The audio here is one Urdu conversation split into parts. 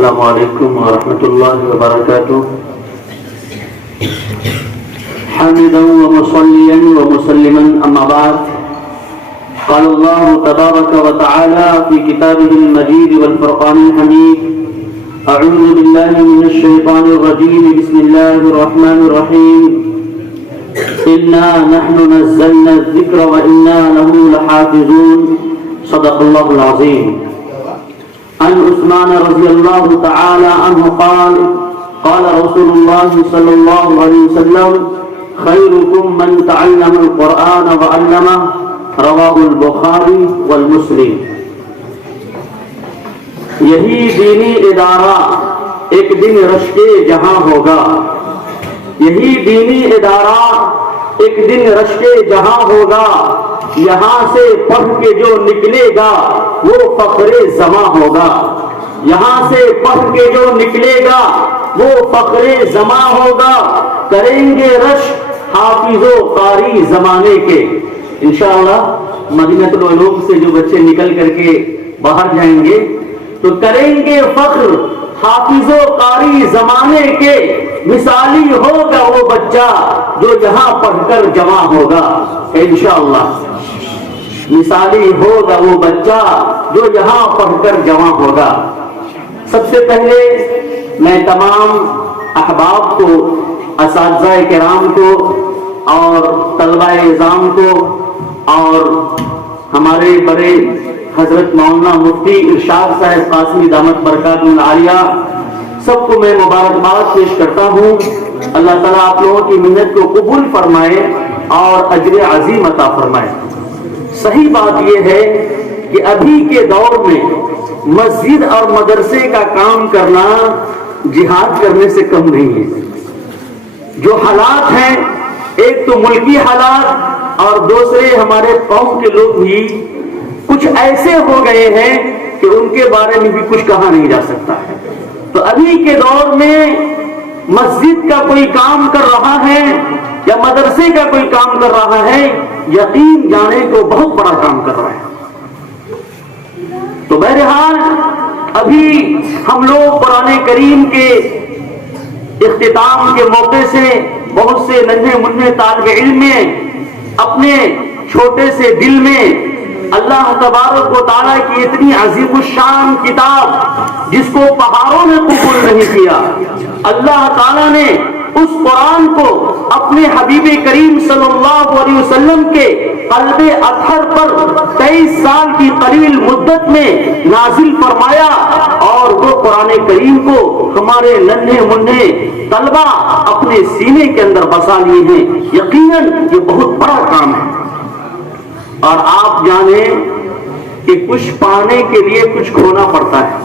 السلام علیکم ورحمۃ اللہ وبرکاتہ. حامدا ومصليا ومسلما اما بعد. قال الله تبارك وتعالى في كتابه المجيد والفرقان الحميد: اعوذ بالله من الشيطان الرجيم. بسم الله الرحمن الرحيم. انا نحن نزلنا الذكر وانا له لحافظون. صدق الله العظيم. عن عثمان رضي الله تعالى عنه قال: قال رسول الله صلى الله عليه وسلم: خيركم من تعلم القرآن وعلمه. رواه البخاری والمسلم. یہی دینی ادارہ ایک دن رشک جہاں ہوگا. یہی دینی ادارہ ایک دن رشک جہاں ہوگا. یہاں سے پڑھ کے جو نکلے گا وہ فخر زماں ہوگا. یہاں سے پڑھ کے جو نکلے گا وہ فخر زماں ہوگا. کریں گے رش حافظ و قاری زمانے کے. انشاءاللہ مدینہ العلوم سے جو بچے نکل کر کے باہر جائیں گے تو کریں گے فخر حافظ و قاری زمانے کے. مثالی ہوگا وہ بچہ جو یہاں پڑھ کر جمع ہوگا. انشاءاللہ مثالی ہوگا وہ بچہ جو یہاں پڑھ کر جمع ہوگا. سب سے پہلے میں تمام احباب کو، اساتذہ کرام کو اور طلبہ اعزام کو اور ہمارے بڑے حضرت مولانا مفتی ارشاد صاحب قاسمی دامت برکاتہ العالیہ سب کو میں مبارکباد پیش کرتا ہوں. اللہ تعالیٰ آپ لوگوں کی محنت کو قبول فرمائے اور اجر عظیم عطا فرمائے. صحیح بات یہ ہے کہ ابھی کے دور میں مسجد اور مدرسے کا کام کرنا جہاد کرنے سے کم نہیں ہے. جو حالات ہیں، ایک تو ملکی حالات اور دوسرے ہمارے قوم کے لوگ بھی کچھ ایسے ہو گئے ہیں کہ ان کے بارے میں بھی کچھ کہا نہیں جا سکتا ہے. تو ابھی کے دور میں مسجد کا کوئی کام کر رہا ہے یا مدرسے کا کوئی کام کر رہا ہے، یقین جانے کو بہت بڑا کام کر رہا ہے. تو بہرحال ابھی ہم لوگ قرآن کریم کے اختتام کے موقع سے بہت سے ننھے منھے طالب علم میں اپنے چھوٹے سے دل میں اللہ تبارک و تعالیٰ کی اتنی عظیم الشان کتاب جس کو پہاڑوں نے قبول نہیں کیا، اللہ تعالیٰ نے اس قرآن کو اپنے حبیب کریم صلی اللہ علیہ وسلم کے قلب اطہر پر 23 سال کی قلیل مدت میں نازل فرمایا اور وہ قرآن کریم کو ہمارے ننھے منھے طلبہ اپنے سینے کے اندر بسا لیے ہیں. یقیناً یہ بہت بڑا کام ہے. اور آپ جانیں کہ کچھ پانے کے لیے کچھ کھونا پڑتا ہے.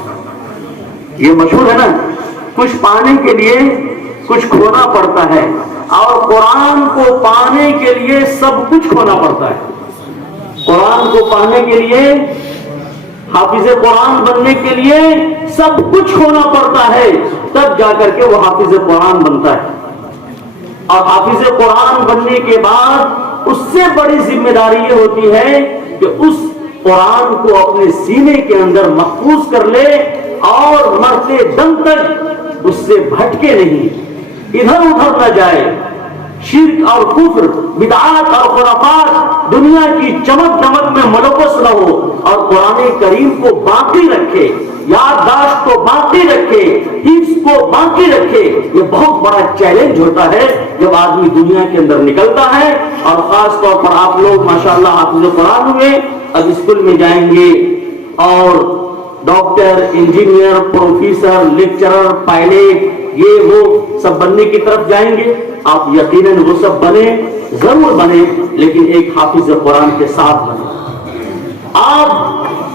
یہ مشہور ہے نا، کچھ پانے کے لیے کچھ کھونا پڑتا ہے. اور قرآن کو پانے کے لیے سب کچھ کھونا پڑتا ہے. قرآن کو پانے کے لیے، حافظ قرآن بننے کے لیے سب کچھ کھونا پڑتا ہے، تب جا کر کے وہ حافظ قرآن بنتا ہے. اور حافظ قرآن بننے کے بعد اس سے بڑی ذمہ داری یہ ہوتی ہے کہ اس قرآن کو اپنے سینے کے اندر محفوظ کر لے اور مرتے دم تک اس سے بھٹکے نہیں، ادھر ادھر نہ جائے. شرک اور کفر، بدعات اور خرافات دنیا کی چمک دمک میں ملوث نہ ہو اور قرآن کریم کو باقی رکھے، یادداشت کو باقی رکھے، حفظ کو باقی رکھے. یہ بہت بڑا چیلنج ہوتا ہے جب آدمی دنیا کے اندر نکلتا ہے. اور خاص طور پر آپ لوگ ماشاءاللہ حافظ قرآن ہوئے، اب اسکول میں جائیں گے اور doctor, engineer, professor, lecturer, pilot, یہ وہ سب بننے کی طرف جائیں گے. آپ یقیناً وہ سب بنے، ضرور بنے، لیکن ایک حافظ قرآن کے ساتھ بنے. آپ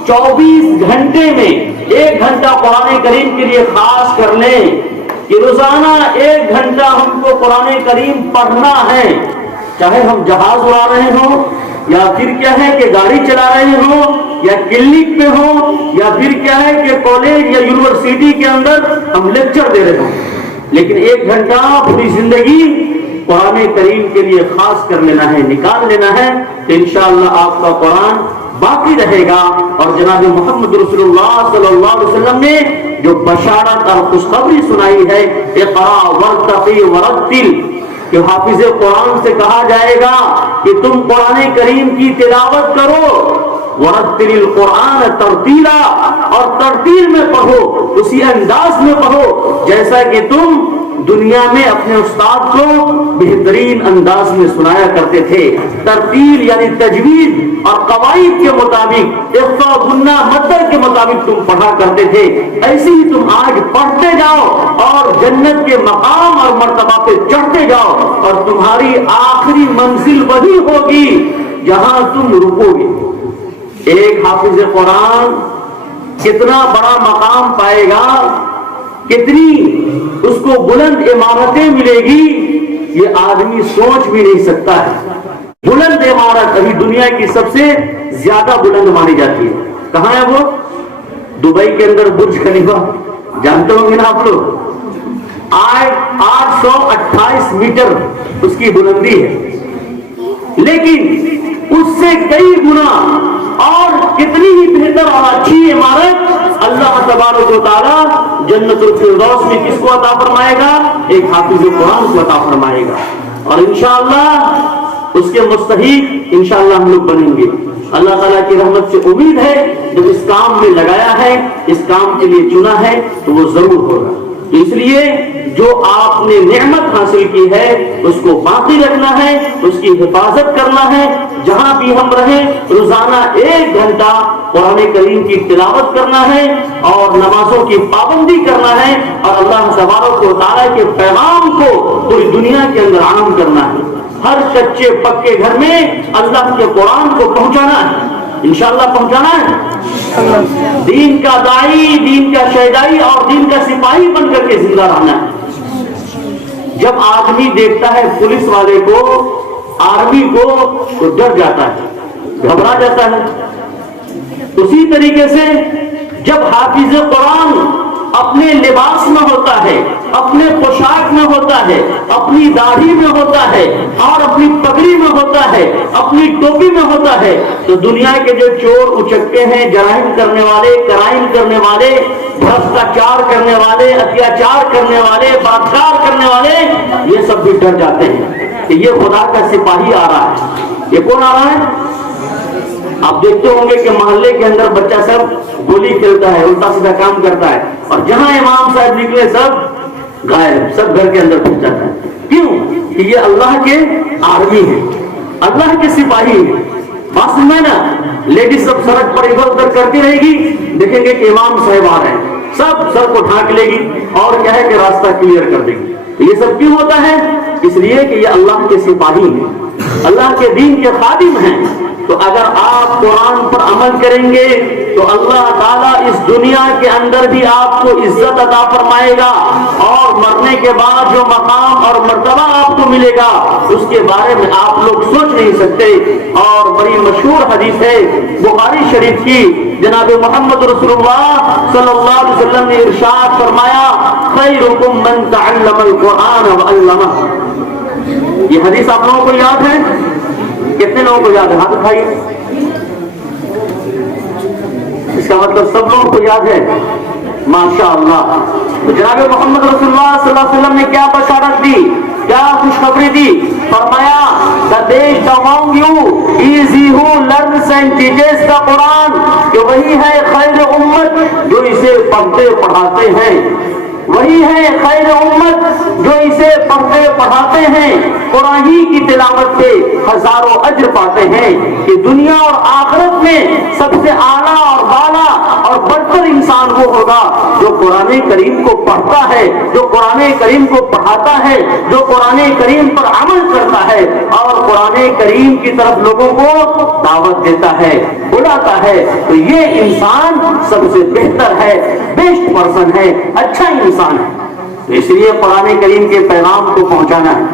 24 گھنٹے میں 1 گھنٹہ قرآن کریم کے لیے خاص کر لیں کہ روزانہ 1 گھنٹہ ہم کو قرآن کریم پڑھنا ہے. چاہے ہم جہاز اڑا رہے ہوں یا پھر کیا ہے کہ گاڑی چلا رہے ہوں یا کلینک پہ ہوں یا پھر کیا ہے کہ کالج یا یونیورسٹی کے اندر ہم لیکچر دے رہے ہوں، لیکن 1 گھنٹہ پوری زندگی قرآن کریم کے لیے خاص کر لینا ہے، نکال لینا ہے. تو انشاءاللہ آپ کا قرآن باقی رہے گا. اور جناب محمد رسول اللہ صلی اللہ علیہ وسلم نے جو بشارت اور خوشخبری سنائی ہے، اقرا ورتقی ورتل، کہ حافظ قرآن سے کہا جائے گا کہ تم قرآن کریم کی تلاوت کرو، ورتل القرآن ترتیلا، اور ترتیل میں پڑھو، اسی انداز میں پڑھو جیسا کہ تم دنیا میں اپنے استاد کو بہترین انداز میں سنایا کرتے تھے۔ ترتیل یعنی تجوید اور قواعد کے مطابق، اقفا غنہ مدر کے مطابق تم پڑھا کرتے تھے، ایسے ہی تم آج پڑھتے جاؤ اور جنت کے مقام اور مرتبہ پہ چڑھتے جاؤ، اور تمہاری آخری منزل وہی ہوگی جہاں تم رکو گے۔ ایک حافظ قرآن کتنا بڑا مقام پائے گا، کتنی اس کو بلند عمارتیں ملے گی، یہ آدمی سوچ بھی نہیں سکتا ہے۔ بلند عمارت ابھی دنیا کی سب سے زیادہ بلند مانی جاتی ہے، کہاں ہے وہ؟ دبئی کے اندر برج خلیفہ، جانتے ہوں گے نا آپ لوگ، 828 میٹر اس کی بلندی ہے، لیکن اس سے کئی گنا اور کتنی ہی بہتر اور اچھی عمارت اللہ تبارک و تعالی جنت الفردوس میں کس کو عطا فرمائے گا؟ ایک حافظ قرآن کو عطا فرمائے گا، اور انشاءاللہ اس کے مستحق انشاءاللہ ہم لوگ بنیں گے۔ اللہ تعالیٰ کی رحمت سے امید ہے جب اس کام میں لگایا ہے، اس کام کے لیے چنا ہے تو وہ ضرور ہوگا۔ اس لیے جو آپ نے نعمت حاصل کی ہے اس کو باقی رکھنا ہے، اس کی حفاظت کرنا ہے، جہاں بھی ہم رہیں روزانہ 1 گھنٹہ قرآن کریم کی تلاوت کرنا ہے اور نمازوں کی پابندی کرنا ہے، اور اللہ تبارک و تعالیٰ کے پیغام کو پوری دنیا کے اندر عام کرنا ہے۔ ہر کچے پکے گھر میں اللہ کے قرآن کو پہنچانا ہے، انشاءاللہ پہنچانا ہے۔ دین کا داعی، دین کا شہدائی اور دین کا سپاہی بن کر کے زندہ رہنا ہے۔ جب آدمی دیکھتا ہے پولیس والے کو، آرمی کو، تو ڈر جاتا ہے، گھبرا جاتا ہے۔ اسی طریقے سے جب حافظ قرآن اپنے لباس میں ہوتا ہے، اپنے پوشاک میں ہوتا ہے، اپنی داڑھی میں ہوتا ہے اور اپنی پگڑی میں ہوتا ہے، اپنی ٹوپی میں ہوتا ہے، تو دنیا کے جو چور اچکے ہیں، جرائم کرنے والے، کرائم کرنے والے، بھرشٹاچار کرنے والے، اتیاچار کرنے والے، بلاکار کرنے والے، یہ سب بھی ڈر جاتے ہیں کہ یہ خدا کا سپاہی آ رہا ہے۔ یہ کون آ رہا ہے؟ آپ دیکھتے ہوں گے کہ محلے کے اندر بچہ سب گولی کھیلتا ہے، الٹا سیدھا کام کرتا ہے، اور جہاں امام صاحب نکلے سب غائب، سب گھر کے اندر پھنس جاتا ہے۔ کیوں؟ کہ یہ اللہ کے آرمی ہے، اللہ کے سپاہی ہے۔ بات سمجھے نا؟ لیڈیز سب سڑک پر ادھر ادھر کرتی رہے گی، دیکھیں گے کہ امام صاحب آ رہے ہیں، سب سر کو ڈھانک لے گی اور کیا ہے کہ راستہ کلیئر کر دے گی۔ یہ سب کیوں ہوتا ہے؟ اس لیے کہ یہ اللہ کے سپاہی ہیں، اللہ کے دین کے خادم ہیں۔ تو اگر آپ قرآن پر عمل کریں گے تو اللہ تعالیٰ اس دنیا کے اندر بھی آپ کو عزت عطا فرمائے گا، اور مرنے کے بعد جو مقام اور مرتبہ آپ کو ملے گا اس کے بارے میں آپ لوگ سوچ نہیں سکتے۔ اور بڑی مشہور حدیث ہے بخاری شریف کی، جناب محمد رسول اللہ صلی اللہ علیہ وسلم نے ارشاد فرمایا، خیرکم من تعلم القرآن وعلمہ۔ یہ حدیث آپ لوگوں کو یاد ہے؟ کتنے لوگوں کو یاد ہے؟ ہاتھ اٹھائیے۔ اس کا مطلب سب لوگوں کو یاد ہے، ماشاءاللہ۔ تو جناب محمد رسول اللہ صلی اللہ علیہ وسلم نے کیا بشارت دی، کیا خوشخبری دی؟ فرمایا the best among you is he who learns and teaches the Quran، کہ وہی ہے خیر امت جو اسے پڑھتے پڑھاتے ہیں، وہی ہے خیر امت جو اسے پڑھتے پڑھاتے ہیں، قرآن ہی کی تلاوت سے ہزاروں اجر پاتے ہیں۔ کہ دنیا اور آخرت میں سب سے اعلیٰ اور بالا اور برتر انسان وہ ہوگا جو قرآن کریم کو پڑھتا ہے، جو قرآن کریم کو پڑھاتا ہے، جو قرآن کریم پر عمل کرتا ہے اور قرآن کریم کی طرف لوگوں کو دعوت دیتا ہے، بلاتا ہے۔ تو یہ انسان سب سے بہتر ہے، بیسٹ پرسن ہے، اچھا انسان ہے۔ تو اس لیے قرآن کریم کے پیغام کو پہنچانا ہے۔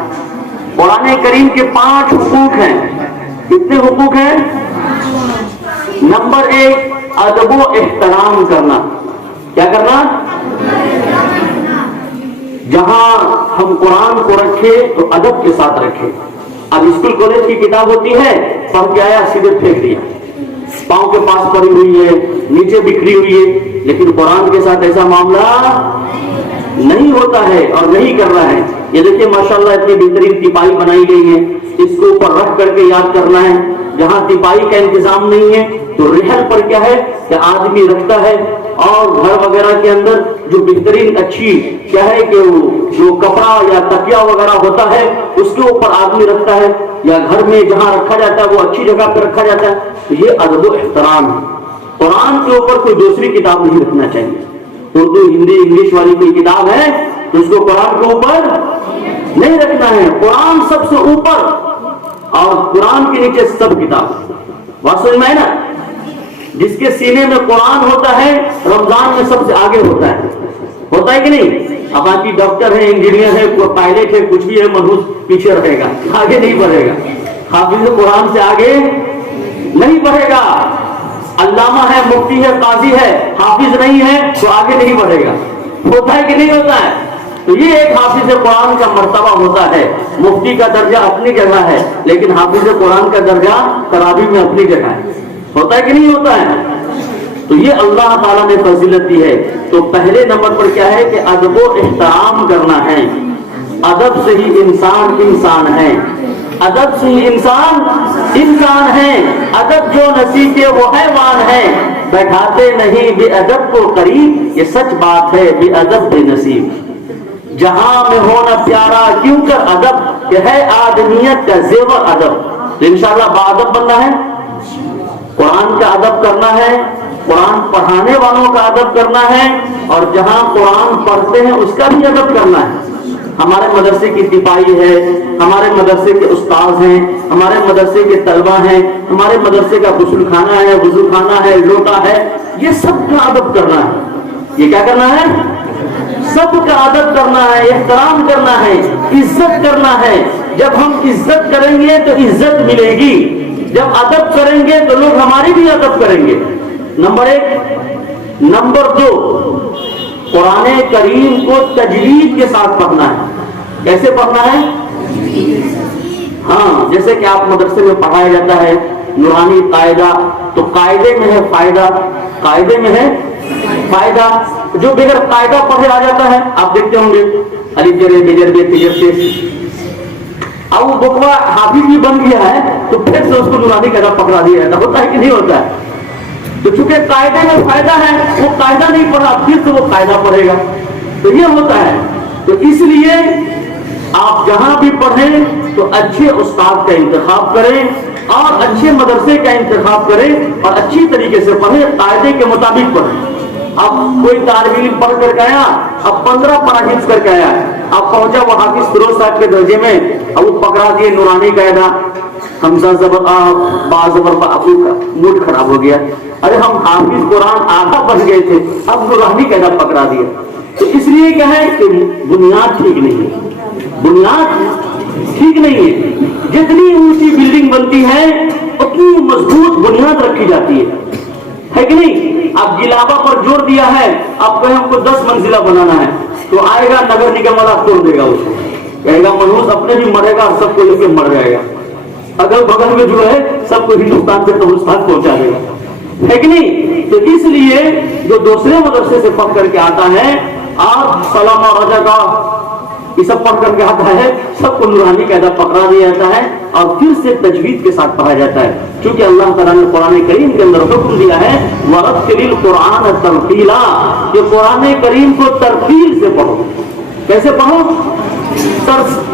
قرآن کریم کے 5 حقوق ہیں۔ کتنے حقوق ہیں؟ نمبر 1 ادب و احترام کرنا۔ کیا کرنا؟ جہاں ہم قرآن کو رکھے تو ادب کے ساتھ رکھے۔ اب اسکول کالج کی کتاب ہوتی ہے، پڑھ کے آیا سیدھے پھینک دیا، پاؤں کے پاس پڑی ہوئی ہے، نیچے بکھری ہوئی ہے، لیکن قرآن کے ساتھ ایسا معاملہ نہیں ہوتا ہے اور نہیں کر رہا ہے. یہ دیکھیے ماشاءاللہ اتنی بہترین تیپائی بنائی گئی ہے, اس کو اوپر رکھ کر کے یاد کرنا ہے. جہاں تیپائی کا انتظام نہیں ہے تو رحل پر کیا ہے کہ آدمی رکھتا ہے, اور گھر وغیرہ کے اندر جو بہترین اچھی کیا ہے کہ جو کپڑا یا تکیا وغیرہ ہوتا ہے اس کے اوپر آدمی رکھتا ہے, یا گھر میں جہاں رکھا جاتا ہے وہ اچھی جگہ پہ رکھا جاتا ہے. تو یہ ادب و احترام ہے. قرآن کے اوپر کوئی دوسری کتاب نہیں رکھنا چاہیے. اردو ہندی انگلش والی کوئی کتاب ہے تو اس کو قرآن کے اوپر نہیں رکھنا ہے. قرآن سب سے اوپر اور قرآن کے نیچے سب کتاب. بات سمجھ میں ہے نا, جس کے سینے میں قرآن ہوتا ہے رمضان میں سب سے آگے ہوتا ہے. ہوتا ہے کہ نہیں؟ اب آپ کی ڈاکٹر ہے, انجینئر ہے, پائلٹ ہے, کچھ بھی ہے, منحوس پیچھے رہے گا, آگے نہیں بڑھے گا. حافظ قرآن سے آگے نہیں بڑھے گا. علامہ ہے, مفتی ہے, قاضی ہے, حافظ نہیں ہے تو آگے نہیں بڑھے گا. ہوتا ہے کہ نہیں ہوتا ہے؟ تو یہ ایک حافظ قرآن کا مرتبہ ہوتا ہے. مفتی کا درجہ اپنی جگہ ہے لیکن حافظ قرآن کا درجہ تراویح میں اپنی جگہ ہے. ہوتا ہے کہ نہیں ہوتا ہے؟ تو یہ اللہ تعالیٰ نے فضیلت دی ہے. تو پہلے نمبر پر کیا ہے کہ ادب و احترام کرنا ہے. ادب سے ہی انسان انسان ہے, ادب سے ہی انسان انسان ہے. ادب جو نصیب کے وہ حیوان ہے, بیٹھاتے نہیں بے ادب کو قریب, یہ سچ بات ہے بے ادب بے نصیب. جہاں میں ہونا پیارا کیوں کر ادب, کہ ہے آدمیت کا زیور ادب. تو انشاءاللہ باادب بننا ہے, قرآن کا ادب کرنا ہے, قرآن پڑھانے والوں کا ادب کرنا ہے, اور جہاں قرآن پڑھتے ہیں اس کا بھی ادب کرنا ہے. ہمارے مدرسے کی تیپائی ہے, ہمارے مدرسے کے استاذ ہیں, ہمارے مدرسے کے طلبہ ہیں, ہمارے مدرسے کا غسل خانہ ہے, وضو خانہ ہے, لوٹا ہے, یہ سب کا ادب کرنا ہے. یہ کیا کرنا ہے؟ سب کا ادب کرنا ہے, احترام کرنا ہے, عزت کرنا ہے. جب ہم عزت کریں گے تو عزت ملے گی, جب ادب کریں گے تو لوگ ہماری بھی ادب کریں گے. نمبر 1. نمبر 2, قرآن کریم کو تجوید کے ساتھ پڑھنا ہے. کیسے پڑھنا ہے؟ ہاں, جیسے کہ آپ مدرسے میں پڑھایا جاتا ہے نورانی قاعدہ, تو قاعدے میں ہے فائدہ, قاعدے میں ہے فائدہ. جو بغیر قاعدہ پڑھے آ جاتا ہے آپ دیکھتے ہوں گے الف جر بجر بے تجر سے, اب وہ بکوا حافظ بھی بن گیا ہے تو پھر سے اس کو نورانی قاعدہ پکڑا دیا جاتا. ہوتا ہے کہ نہیں ہوتا ہے؟ تو چونکہ قاعدے میں فائدہ ہے, وہ قاعدہ نہیں پڑھا پھر سے وہ قاعدہ پڑھے گا. تو یہ ہوتا ہے. تو اس لیے آپ جہاں بھی پڑھیں تو اچھے استاد کا انتخاب کریں اور اچھے مدرسے کا انتخاب کریں اور اچھی طریقے سے پڑھیں, قاعدے کے مطابق پڑھیں. اب کوئی طالب علم پڑھ کر کے آیا, اب 15 پارہ حفظ کر کے آیا, اب پہنچا وہ حافظ فیروز صاحب کے درجے میں, اب وہ پکڑا دیے نورانی قاعدہ, حمزہ زبر با زبر با, اب موڈ خراب ہو گیا. ارے ہم حافظ قرآن آدھا پڑھ گئے تھے, اب نورانی قاعدہ پکڑا دیا. تو اس لیے کیا ہے کہ بنیاد ٹھیک نہیں ہے, بنیاد ٹھیک نہیں ہے. جتنی اونچی بلڈنگ بنتی ہے اتنی مضبوط بنیاد رکھی جاتی ہے کہ نہیں؟ اب گلابا پر زور دیا ہے, اب کہیں ہم کو 10 منزلہ بنانا ہے, تو آئے گا نگر نگم والا توڑ دے گا اس کو, کہے گا منحوس اپنے بھی مرے گا اور سب کو لے کے مر جائے گا. اگل بغل میں جو ہے سب کو ہندوستان سے قبرستان پہنچا دے گا, ہے کہ نہیں؟ تو اس لیے جو دوسرے مدرسے سے پڑھ کر کے آتا ہے, آپ سلام اور رجا کا یہ سب پڑھ کر کے آتا ہے, سب کو نورانی قاعدہ پکڑا دیا جاتا ہے اور پھر سے تجوید کے ساتھ پڑھا جاتا ہے. کیونکہ اللہ تعالیٰ نے قرآن کریم کے اندر حکم دیا ہے وَرَتِّلِ الْقُرْآنَ تَرْتِيلًا, کہ قرآن کریم کو ترتیل سے پڑھو. کیسے پڑھو؟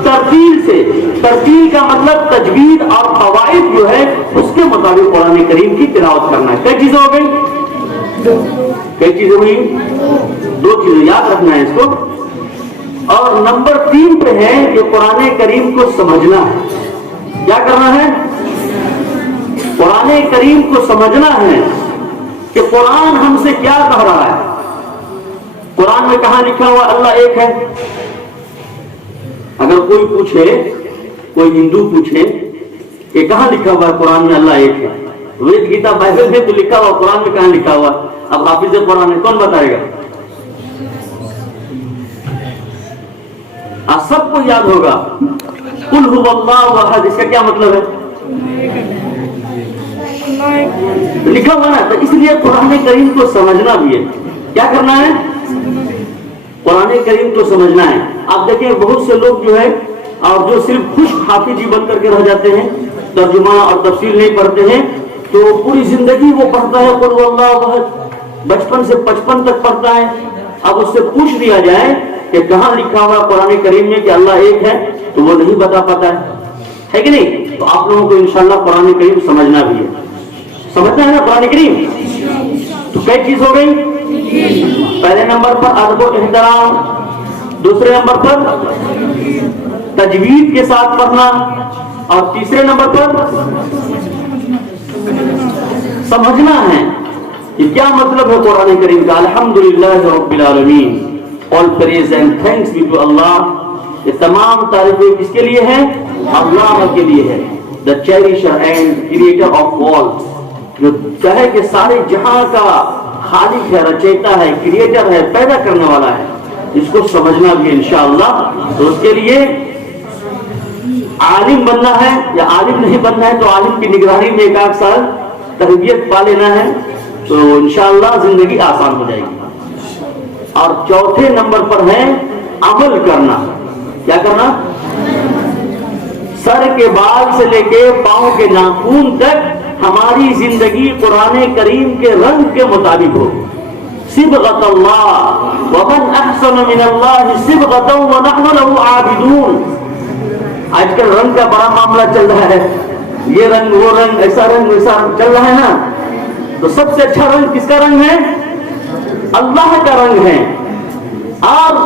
ترتیل سے. ترتیل کا مطلب تجوید اور قواعد جو ہے اس کے مطابق قرآن کریم کی تلاوت کرنا ہے. کئی چیزیں ہو گئی؟ کئی چیزیں ہوئی؟ 2 چیزیں یاد رکھنا ہے اس کو. اور نمبر 3 پہ ہے کہ قرآن کریم کو سمجھنا ہے. کیا کرنا ہے؟ قرآن کریم کو سمجھنا ہے کہ قرآن ہم سے کیا کہہ رہا ہے. قرآن میں کہاں لکھا ہوا اللہ ایک ہے؟ اگر کوئی پوچھے, کوئی ہندو پوچھے کہ کہاں لکھا ہوا ہے قرآن میں اللہ ایک ہے, وید گیتا بائبل میں تو لکھا ہوا, قرآن میں کہاں لکھا ہوا؟ اب حافظ قرآن ہے, کون بتائے گا؟ سب کو یاد ہوگا قل هو اللہ احد, اس کا کیا مطلب ہے؟ لکھا ہوا نا. تو اس لیے قرآن کریم کو سمجھنا بھی ہے. کیا کرنا ہے؟ قرآن کریم کو سمجھنا ہے. آپ دیکھیں بہت سے لوگ جو ہے اور جو صرف خوش حافظی بن کر کے رہ جاتے ہیں, ترجمہ اور تفسیر نہیں پڑھتے ہیں, تو پوری زندگی وہ پڑھتا ہے قل هو اللہ احد, بچپن سے 55 تک پڑھتا ہے. اب اس سے پوچھ دیا جائے کہ کہاں لکھا ہوا قرآن کریم میں کہ اللہ ایک ہے, تو وہ نہیں بتا پاتا ہے کہ نہیں؟ تو آپ لوگوں کو انشاءاللہ قرآن کریم سمجھنا بھی ہے. سمجھنا ہے نا قرآن کریم؟ تو کئی چیز ہو گئی. پہلے نمبر پر ادب و احترام, دوسرے نمبر پر تجوید کے ساتھ پڑھنا, اور تیسرے نمبر پر سمجھنا ہے کہ کیا مطلب ہے قرآن کریم کا. الحمدللہ رب العالمین, all praise and thanks be to Allah. یہ تمام تعریفیں کس کے لیے ہیں؟ اللہ کے لیے ہے. the cherisher and creator of all, جو چاہے کہ سارے جہاں کا خالق ہے, رچیتا ہے, کریٹر ہے, پیدا کرنے والا ہے. اس کو سمجھنا بھی انشاءاللہ. تو اس کے لیے عالم بننا ہے یا عالم نہیں بننا ہے, تو عالم کی نگرانی میں 1 سال تربیت پا لینا ہے, تو انشاءاللہ زندگی آسان ہو جائے گی. اور چوتھے نمبر پر ہے عمل کرنا. کیا کرنا؟ سر کے بال سے لے کے پاؤں کے ناخن تک ہماری زندگی قرآن کریم کے رنگ کے مطابق ہو. صبغۃ اللہ ومن احسن من اللہ صبغۃ ونحن له عابدون. آج کل رنگ کا بڑا معاملہ چل رہا ہے, یہ رنگ وہ رنگ, ایسا رنگ ویسا رنگ چل رہا ہے نا. تو سب سے اچھا رنگ کس کا رنگ ہے؟ اللہ کا رنگ ہے. اور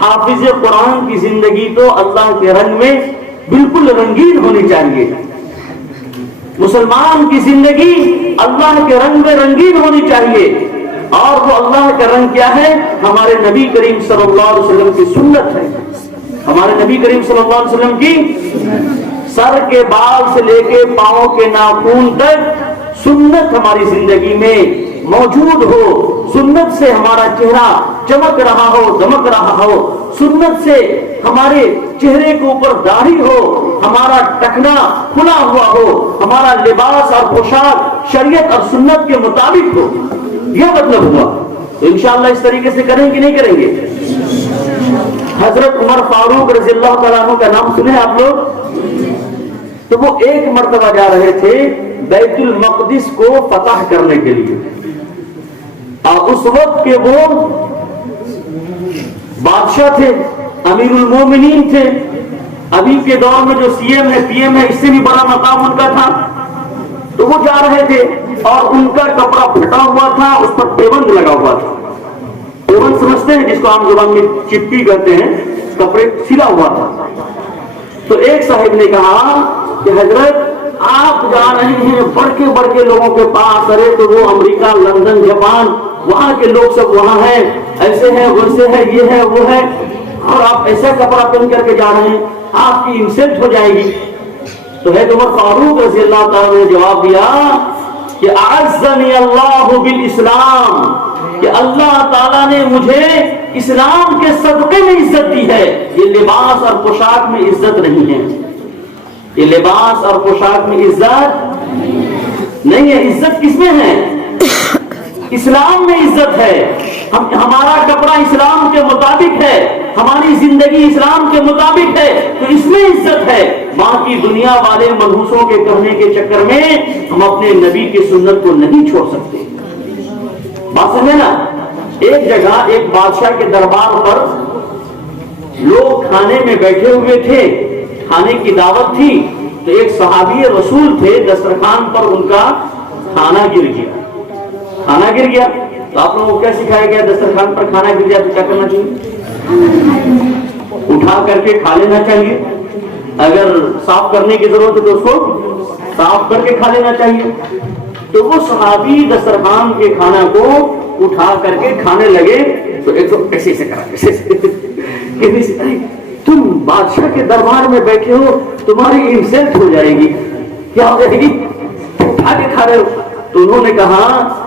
حافظ قرآن کی زندگی تو اللہ کے رنگ میں بالکل رنگین ہونی چاہیے. مسلمان کی زندگی اللہ کے رنگ میں رنگین ہونی چاہیے. اور وہ اللہ کا رنگ کیا ہے؟ ہمارے نبی کریم صلی اللہ علیہ وسلم کی سنت ہے. ہمارے نبی کریم صلی اللہ علیہ وسلم کی سر کے بال سے لے کے پاؤں کے ناخن تک سنت ہماری زندگی میں موجود ہو. سنت سے ہمارا چہرہ چمک رہا ہو, دمک رہا ہو. سنت سے ہمارے چہرے کے اوپر داڑھی ہو, ہمارا ٹکنا کھلا ہوا ہو, ہمارا لباس اور پوشاک شریعت اور سنت کے مطابق ہو. یہ مطلب ہوا. تو انشاءاللہ اس طریقے سے کریں کہ نہیں کریں گے؟ حضرت عمر فاروق رضی اللہ تعالیٰ عنہ کا نام سنے آپ لوگ؟ تو وہ ایک مرتبہ جا رہے تھے بیت المقدس کو فتح کرنے کے لیے, اور اس وقت کے وہ بادشاہ تھے, امیر المومنین تھے. ابھی کے دور میں جو سی ایم ہے, پی ایم ہے, اس سے بھی بڑا مقام ان کا تھا. تو وہ جا رہے تھے اور ان کا کپڑا پھٹا ہوا تھا, اس پر پیبند لگا ہوا تھا. پیبند سمجھتے ہیں جس کو عام زبان میں چپٹی کہتے ہیں, کپڑے سلا ہوا تھا. تو ایک صاحب نے کہا کہ حضرت آپ جا رہے ہیں بڑھ کے لوگوں کے پاس, ارے تو وہ امریکہ, لندن, جاپان, وہاں کے لوگ سب وہاں ہیں, ایسے ہیں, ویسے ہے, یہ ہے, وہ ہے, اور آپ ایسا کپڑا پہن کر کے جا رہے ہیں, آپ کی انسلٹ ہو جائے گی. تو حضرت عمر فاروق رضی اللہ تعالیٰ نے جواب دیا کہ اعزنی اللہ بالاسلام, کہ اللہ تعالیٰ نے مجھے اسلام کے صدقے میں عزت دی ہے. یہ لباس اور پوشاک میں عزت نہیں ہے, یہ لباس اور پوشاک میں عزت نہیں ہے. عزت کس میں ہے؟ اسلام میں عزت ہے. ہمارا کپڑا اسلام کے مطابق ہے, ہماری زندگی اسلام کے مطابق ہے, تو اس میں عزت ہے. باقی دنیا والے منحوسوں کے کرنے کے چکر میں ہم اپنے نبی کی سنت کو نہیں چھوڑ سکتے. بات سمجھے نا؟ ایک جگہ ایک بادشاہ کے دربار پر لوگ کھانے میں بیٹھے ہوئے تھے, کھانے کی دعوت تھی. تو ایک صحابی رسول تھے, دسترخوان پر ان کا کھانا گر گیا. کھانا گر گیا تو آپ لوگوں کو کیا سکھایا گیا؟ دسترخوان پر کھانا گر گیا تو کیا کرنا چاہیے؟ اٹھا کر کے کھا لینا چاہیے. اگر صاف کرنے کی ضرورت ہے تو اس کو صاف کر کے کھا لینا چاہیے. تو وہ صحابی دسترخوان کے کھانا کو اٹھا کر کے کھانے لگے. تو ایک تو ایسے سے کرا, تم بادشاہ کے دربار میں بیٹھے ہو, تمہاری انسلٹ ہو جائے گی, کیا ہو جائے گی, اٹھا کے کھا رہے ہو. تو انہوں نے کہا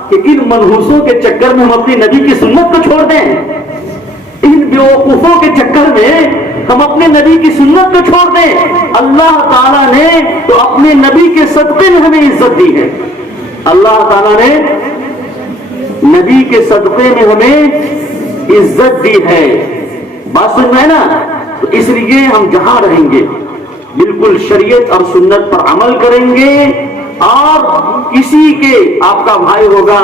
کہ ان منحوسوں کے چکر میں ہم اپنی نبی کی سنت کو چھوڑ دیں, ان بیوقوفوں کے چکر میں ہم اپنے نبی کی سنت کو چھوڑ دیں. اللہ تعالیٰ نے تو اپنے نبی کے صدقے میں ہمیں عزت دی ہے. اللہ تعالیٰ نے نبی کے صدقے میں ہمیں عزت دی ہے. بات سن میں نا؟ تو اس لیے ہم جہاں رہیں گے بالکل شریعت اور سنت پر عمل کریں گے. اور کسی کے آپ کا بھائی ہوگا,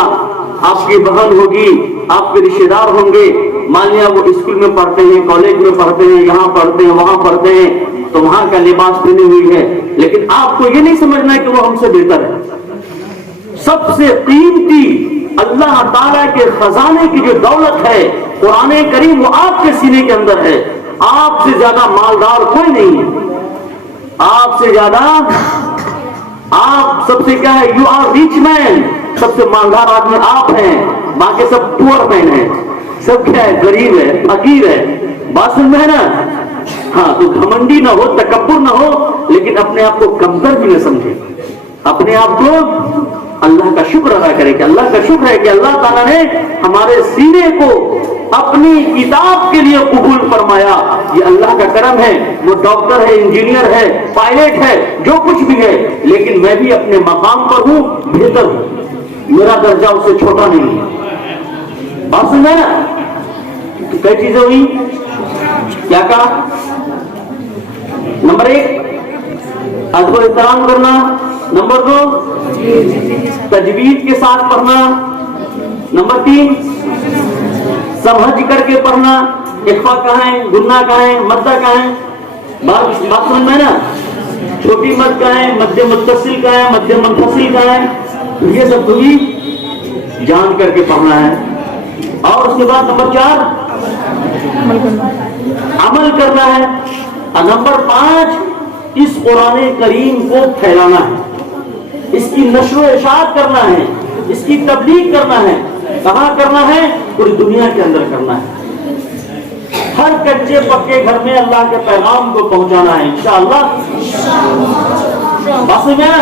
آپ کی بہن ہوگی, آپ کے رشتے دار ہوں گے, مان لیا وہ اسکول میں پڑھتے ہیں, کالج میں پڑھتے ہیں, یہاں پڑھتے ہیں, وہاں پڑھتے ہیں, تو وہاں کا لباس پہنی ہوئی ہے, لیکن آپ کو یہ نہیں سمجھنا کہ وہ ہم سے بہتر ہے. سب سے قیمتی اللہ تعالیٰ کے خزانے کی جو دولت ہے قرآن کریم, وہ آپ کے سینے کے اندر ہے. آپ سے زیادہ مالدار کوئی نہیں ہے. آپ سے زیادہ, آپ سب سے کیا ہے, یو آر ریچ مین, سب سے مالدار آدمی آپ ہیں, باقی سب پور مین ہیں, سب کیا ہے, غریب ہے, فقیر ہے. بات سن میں ہے نا؟ ہاں, تو گھمنڈی نہ ہو, تکبر نہ ہو, لیکن اپنے آپ کو کمتر بھی نہ سمجھے. اپنے آپ کو اللہ کا شکر ادا کرے کہ اللہ کا شکر ہے کہ اللہ تعالیٰ نے ہمارے سینے کو اپنی کتاب کے لیے قبول فرمایا. یہ اللہ کا کرم ہے. وہ ڈاکٹر ہے, انجینئر ہے, پائلٹ ہے, جو کچھ بھی ہے, لیکن میں بھی اپنے مقام پر ہوں, بہتر ہوں, میرا درجہ اس سے چھوٹا نہیں ہے. بات سن ہے نا؟ کئی چیزیں ہوئی, کیا کہا؟ نمبر 1 ادب و احترام کرنا. نمبر 2 تجوید کے ساتھ پڑھنا. نمبر 3 سمجھ کر کے پڑھنا. اخفا کہاں ہے, گنہ کہاں ہے, مدہ کہاں ہے؟ بات سمجھ میں نا؟ چھوٹی مد کہاں ہے, مدھیہ متصل کہاں ہے, مدھیہ منفصل کہاں ہے, یہ سب بھی جان کر کے پڑھنا ہے. اور اس کے بعد نمبر 4 عمل کرنا ہے. اور نمبر 5 اس قرآن کریم کو پھیلانا ہے, اس کی نشر و اشاعت کرنا ہے, اس کی تبلیغ کرنا ہے. کہاں کرنا ہے؟ پوری دنیا کے اندر کرنا ہے. ہر کچے پکے گھر میں اللہ کے پیغام کو پہنچانا ہے انشاءاللہ. بس میں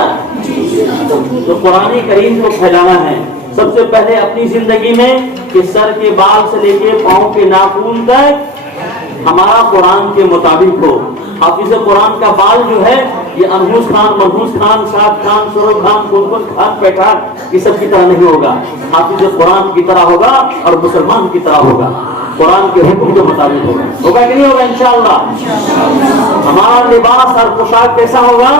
تو قرآن کریم کو پھیلانا ہے. سب سے پہلے اپنی زندگی میں کہ سر کے بال سے لے کے پاؤں کے ناخن تک ہمارا قرآن کے مطابق ہو. حافظ قرآن کا بال جو ہے یہ انہوس خان, منہوس خان, شاد خان, سرو خان, کنکن خان, پیٹھان یہ سب کی طرح نہیں ہوگا. حافظ قرآن کی طرح ہوگا اور مسلمان کی طرح ہوگا. قرآن کے حکم کے مطابق ہوگا. ہوگا کہ نہیں ہوگا؟ انشاءاللہ. ہمارا لباس اور پوشاک کیسا ہوگا؟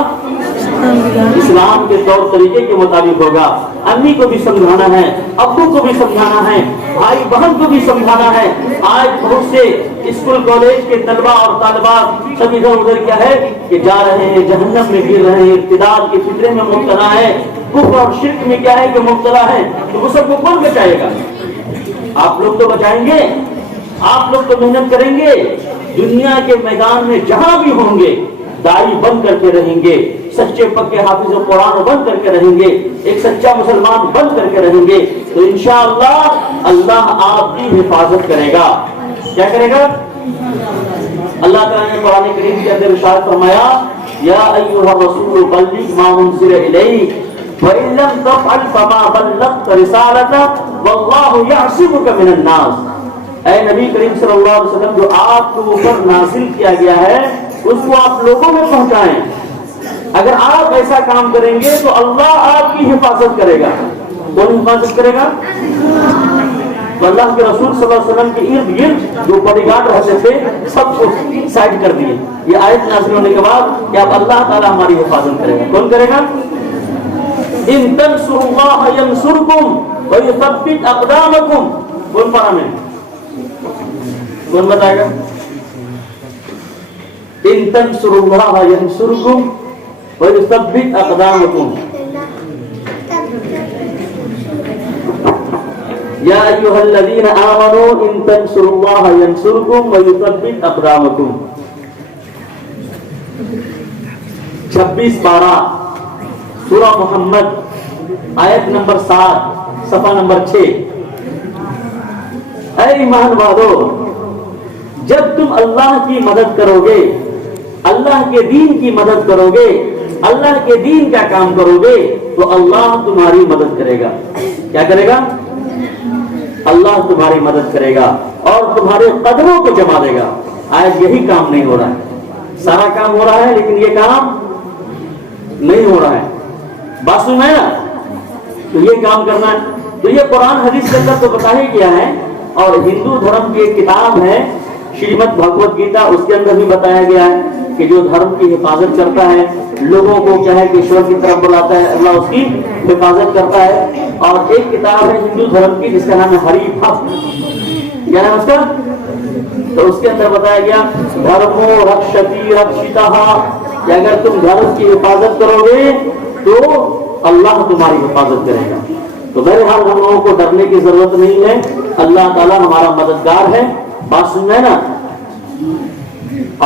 اسلام کے طور طریقے کے مطابق ہوگا. امی کو بھی سمجھانا ہے, ابو کو بھی سمجھانا ہے, بھائی بہن کو بھی سمجھانا ہے. آج بہت سے اسکول کالج کے طلبہ اور طالبات سب ادھر ادھر کیا ہے کہ جا رہے ہیں, جہنم میں گر رہے ہیں, ارتداد کے فطرے میں مبتلا ہے, کفر اور شرک میں کیا ہے کہ مبتلا ہے. تو وہ سب کو کون بچائے گا؟ آپ لوگ تو بچائیں گے. آپ لوگ تو محنت کریں گے. دنیا کے میدان میں جہاں بھی ہوں گے داعی بن کر کے رہیں گے, سچے پکے حافظ قرآن بن کر کے رہیں گے, ایک سچا مسلمان بن کر کے رہیں گے, تو انشاءاللہ اللہ آپ کی حفاظت کرے گا. کیا کرے گا؟ اللہ تعالیٰ نے قرآن کریم کے اندر ارشاد فرمایا یا ایھا الرسول بلغ ما انزل الیک وان لم تفعل فما بلغت رسالته واللہ یعصمک من الناس. اے نبی کریم صلی اللہ علیہ وسلم, جو آپ کے اوپر نازل کیا گیا ہے اس کو آپ لوگوں میں پہنچائیں. اگر آپ ایسا کام کریں گے تو اللہ آپ کی حفاظت کرے گا. کون حفاظت کرے گا؟ تو اللہ کے رسول صلی اللہ علیہ وسلم کے ارد گرد جو باڈی گارڈ رہتے تھے سب کو سائڈ کر دیے. یہ آیت نازل ہونے کے بعد کہ اب اللہ تعالیٰ ہماری حفاظت کرے گا. کون کرے گا؟ ان تنصروا اللہ ینصرکم ویثبت اقدامکم. کون پڑھا میں؟ کون بتائے گا؟ ان تنصروا اللہ ینصرکم ویثبت اقدامکم. یا ایھا الذین آمنوا ان تنصروا اللہ ینصرکم ویثبت اقدامکم. 26-12 سورہ محمد آیت نمبر 7 صفحہ نمبر 6. اے ایمان والو, جب تم اللہ کی مدد کرو گے, اللہ کے دین کی مدد کرو گے, اللہ کے دین کا کام کرو گے, تو اللہ تمہاری مدد کرے گا. کیا کرے گا؟ اللہ تمہاری مدد کرے گا اور تمہارے قدموں کو جما دے گا. آج یہی کام نہیں ہو رہا ہے. سارا کام ہو رہا ہے لیکن یہ کام نہیں ہو رہا ہے. بات سن ہے نا؟ تو یہ کام کرنا ہے. تو یہ قرآن حدیث کے اندر تو بتایا گیا ہے، اور ہندو دھرم کی ایک کتاب ہے شریمد بھگوت گیتا، اس کے اندر بھی بتایا گیا ہے کہ جو دھرم کی حفاظت کرتا ہے، لوگوں کو کیا ہے کہ ایشور کی طرف بلاتا ہے، اللہ اس کی حفاظت کرتا ہے۔ اور ایک کتاب ہے ہندو دھرم کی جس کا نام ہے ہری بھکت، کیا نام اس کا؟ تو اس کے اندر بتایا گیا دھرمو رکشتی رکشتہ، کہ اگر تم دھرم کی حفاظت کرو گے تو اللہ تمہاری حفاظت کرے گا۔ تو بہرحال ہم لوگوں کو ڈرنے کی ضرورت نہیں ہے، اللہ تعالیٰ ہمارا مددگار ہے، بات سن رہے نا۔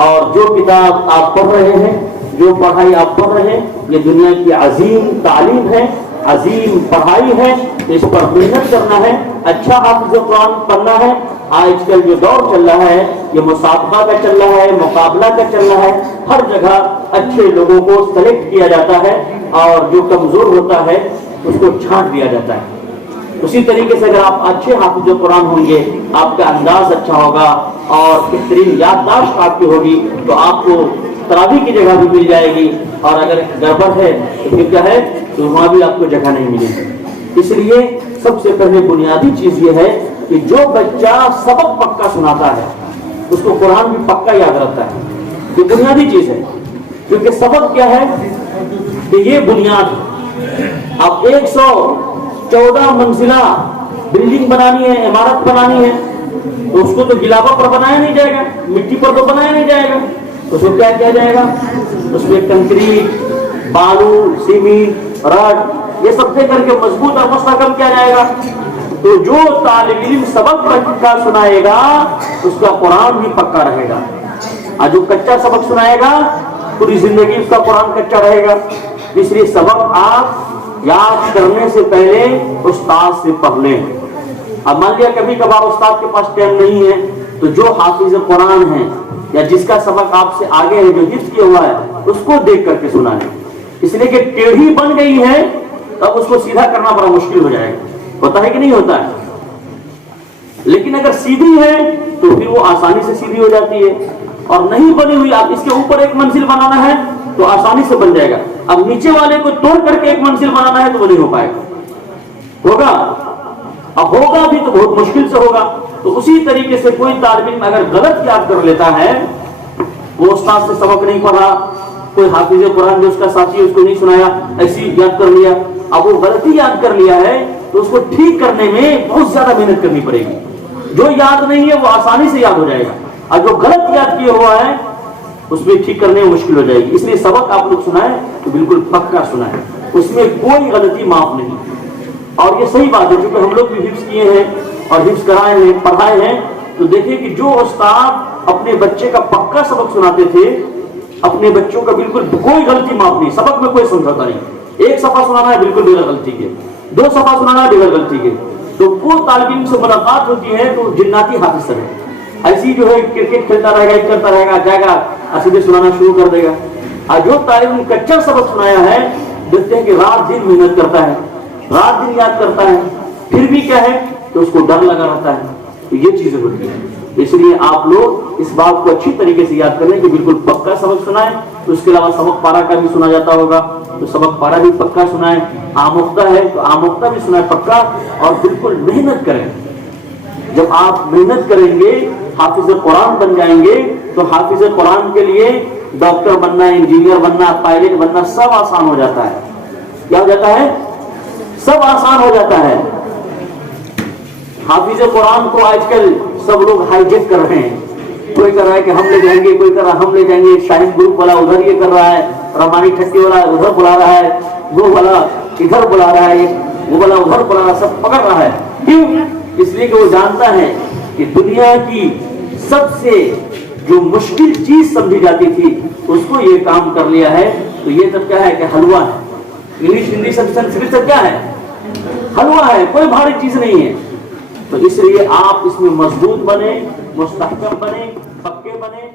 اور جو کتاب آپ پڑھ رہے ہیں، جو پڑھائی آپ پڑھ رہے ہیں، یہ دنیا کی عظیم تعلیم ہے، عظیم پڑھائی ہے، اس پر محنت کرنا ہے، اچھا حافظ قرآن پڑھنا ہے۔ آج کل جو دور چل رہا ہے یہ مسابقہ کا چل رہا ہے، مقابلہ کا چل رہا ہے، ہر جگہ اچھے لوگوں کو سلیکٹ کیا جاتا ہے اور جو کمزور ہوتا ہے اس کو چھانٹ دیا جاتا ہے۔ اسی طریقے سے اگر آپ اچھے حافظ قرآن ہوں گے، آپ کا انداز اچھا ہوگا اور بہترین یادداشت آپ کی ہوگی، تو آپ کو تراویح کی جگہ بھی مل جائے گی، اور اگر گڑبڑ ہے تو پھر کیا ہے تو وہاں بھی آپ کو جگہ نہیں ملے گی۔ اس لیے سب سے پہلے بنیادی چیز یہ ہے کہ جو بچہ سبق پکا سناتا ہے اس کو قرآن بھی پکا یاد رہتا ہے، یہ بنیادی چیز ہے۔ کیونکہ سبق کیا ہے کہ یہ بنیاد ہے۔ اب 114 منزلہ بلڈنگ بنانی ہے، عمارت بنانی ہے، تو اس کو تو گلابا پر بنایا نہیں جائے گا، مٹی پر تو بنایا نہیں جائے گا، اس کو کیا کیا جائے گا؟ اس میں کنکریٹ، بالو، سیمنٹ، رڈ، یہ سب دے کر کے مضبوط اور مستحکم کیا جائے گا۔ تو جو طالب علم سبق پکا سنائے گا اس کا قرآن بھی پکا رہے گا، اور جو کچا سبق سنائے گا پوری زندگی اس کا قرآن کچا رہے گا۔ اس لیے سبق آپ یاد کرنے سے پہلے استاد سے پڑھ لیں۔ اب مان لیا کبھی کبھار استاد کے پاس ٹائم نہیں ہے تو جو حافظ قرآن ہے یا جس کا سبق آپ سے آگے ہے، جو حفظ کیا ہوا ہے، اس کو دیکھ کر کے سنا لیں۔ اس لیے کہ ٹیڑھی بن گئی ہے تب اس کو سیدھا کرنا بڑا مشکل ہو جائے گا، ہوتا ہے کہ نہیں ہوتا ہے؟ لیکن اگر سیدھی ہے تو پھر وہ آسانی سے سیدھی ہو جاتی ہے، اور نہیں بنی ہوئی آپ اس کے اوپر ایک منزل بنانا ہے تو آسانی سے بن جائے گا، اب نیچے والے کو توڑ کر کے ایک منزل بنانا ہے تو وہ نہیں ہو پائے گا، ہوگا؟ اب ہوگا بھی تو بہت مشکل سے ہوگا۔ تو اسی طریقے سے کوئی طالب علم اگر غلط یاد کر لیتا ہے، وہ استاد سے سبق نہیں پڑھا، کوئی حافظ قرآن جو اس کا ساتھی ہے اس کو نہیں سنایا، ایسی یاد کر لیا، اب وہ غلطی یاد کر لیا ہے تو اس کو ٹھیک کرنے میں بہت زیادہ محنت کرنی پڑے گی۔ جو یاد نہیں ہے وہ آسانی سے یاد ہو جائے گا، اور جو غلط یاد کیا ہوا ہے اس میں ٹھیک کرنے میں مشکل ہو جائے گی۔ اس لیے سبق آپ لوگ سنائیں تو بالکل پکا سنائیں، اس میں کوئی غلطی معاف نہیں۔ اور یہ صحیح بات ہے، کیونکہ ہم لوگ بھی حفظ کیے ہیں اور حفظ کرائے ہیں، پڑھائے ہیں، تو دیکھیں کہ جو استاد اپنے بچے کا پکا سبق سناتے تھے، اپنے بچوں کا بالکل کوئی غلطی معاف نہیں، سبق میں کوئی سمجھوتا نہیں، ایک صفحہ سنانا ہے بالکل بغیر غلطی کے، 2 صفحہ سنانا ہے بغیر غلطی کے، تو وہ طالب علم سے ملاقات ہوتی ہے تو جناتی حافظ ہے، ایسی جو ہے کرکٹ کھیلتا رہے گا، کرتا رہے گا، جائے گا سیدھے سنانا شروع کر دے گا۔ اور جو طالب علم کچا سبق سنایا ہے دیکھتے ہیں کہ رات دن محنت کرتا ہے، رات دن یاد کرتا ہے، پھر بھی کیا ہے کہ اس کو ڈر لگا رہتا ہے، تو یہ چیزیں ہوتی ہیں۔ اس لیے آپ لوگ اس بات کو اچھی طریقے سے یاد کر لیں کہ بالکل پکا سبق سنائیں۔ تو اس کے علاوہ سبق پارا کا بھی سنا جاتا ہوگا تو سبق پارا بھی پکا سنائیں، آموختہ ہے تو آموختہ بھی سنائیں پکا، اور بالکل محنت کریں۔ جب آپ محنت کریں گے، حافظ قرآن بن جائیں گے، تو حافظ قرآن کے لیے ڈاکٹر بننا، انجینئر بننا، پائلٹ بننا سب آسان ہو جاتا ہے۔ کیا ہو جاتا ہے؟ سب آسان ہو جاتا ہے۔ حافظ قرآن کو آج کل سب لوگ ہائی جیک کر رہے ہیں، کوئی کر رہا ہے کہ ہم لے جائیں گے، کوئی کر رہا ہے ہم لے جائیں گے، شاہین گروپ والا ادھر یہ کر رہا ہے، رمانی ٹھٹی والا ادھر بلا رہا ہے، وہ والا ادھر بلا رہا ہے، وہ والا ادھر بلا رہا ہے، سب پکڑ رہا ہے۔ کیوں؟ اس لیے کہ وہ جانتا ہے کہ دنیا کی سب سے جو مشکل چیز سمجھی جاتی تھی اس کو یہ کام کر لیا ہے، تو یہ سب کیا ہے کہ حلوہ ہے۔ انگلش ہندی سنسکرت سب کیا ہے؟ حلوہ ہے، کوئی بھاری چیز نہیں ہے۔ تو اس لیے آپ اس میں مضبوط بنے، مستحکم بنے، پکے بنے۔